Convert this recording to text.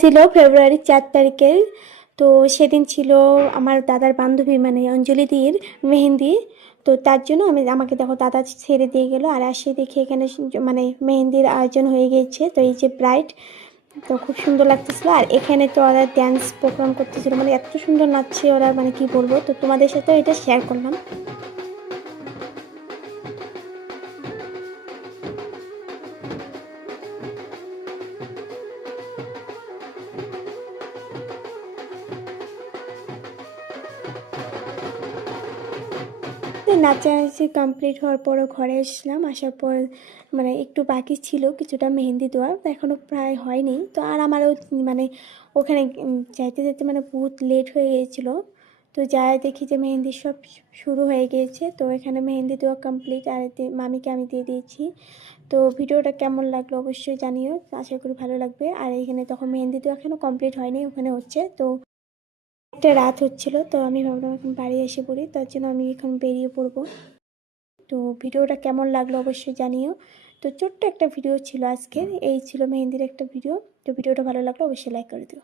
ছিল ফেব্রুয়ারি 4 তারিখের। তো সেদিন ছিল আমার দাদার বান্ধবী মানে অঞ্জলিদির মেহেন্দি। তো তার জন্য আমাকে দেখো দাদা ছেড়ে দিয়ে গেল, আর আসে দেখি এখানে মানে মেহেন্দির আয়োজন হয়ে গিয়েছে। তো এই যে ব্রাইড, তো খুব সুন্দর লাগতেছিল। আর এখানে তো ওরা ড্যান্স প্রোগ্রাম করতেছিল, মানে এত সুন্দর নাচছে ওরা, মানে কি বলবো। তো তোমাদের সাথেও এটা শেয়ার করলাম। নাচানাচি কমপ্লিট হওয়ার পরও ঘরে এসেছিলাম। আসার পর মানে একটু বাকি ছিল কিছুটা মেহেন্দি দেওয়া, তো এখনও প্রায় হয়নি। তো আর আমারও মানে ওখানে যাইতে যেতে মানে বহুত লেট হয়ে গিয়েছিলো। তো যাই দেখি যে মেহেন্দি সব শুরু হয়ে গিয়েছে। তো এখানে মেহেন্দি দেওয়া কমপ্লিট, আর মামিকে আমি দিয়ে দিয়েছি। তো ভিডিওটা কেমন লাগলো অবশ্যই জানিও, আশা করি ভালো লাগবে। আর এখানে তখন মেহেন্দি দেওয়া এখনও কমপ্লিট হয়নি, ওখানে হচ্ছে। তো একটা রাত হচ্ছিল, তো আমি ভাবলাম এখন বাড়ি এসে পড়ি, তার জন্য আমি এখন বেরিয়ে পড়বো। তো ভিডিওটা কেমন লাগলো অবশ্যই জানিও। তো ছোট্ট একটা ভিডিও ছিল আজকের, এই ছিল মেহেন্দির একটা ভিডিও। তো ভিডিওটা ভালো লাগলো অবশ্যই লাইক করে দিও।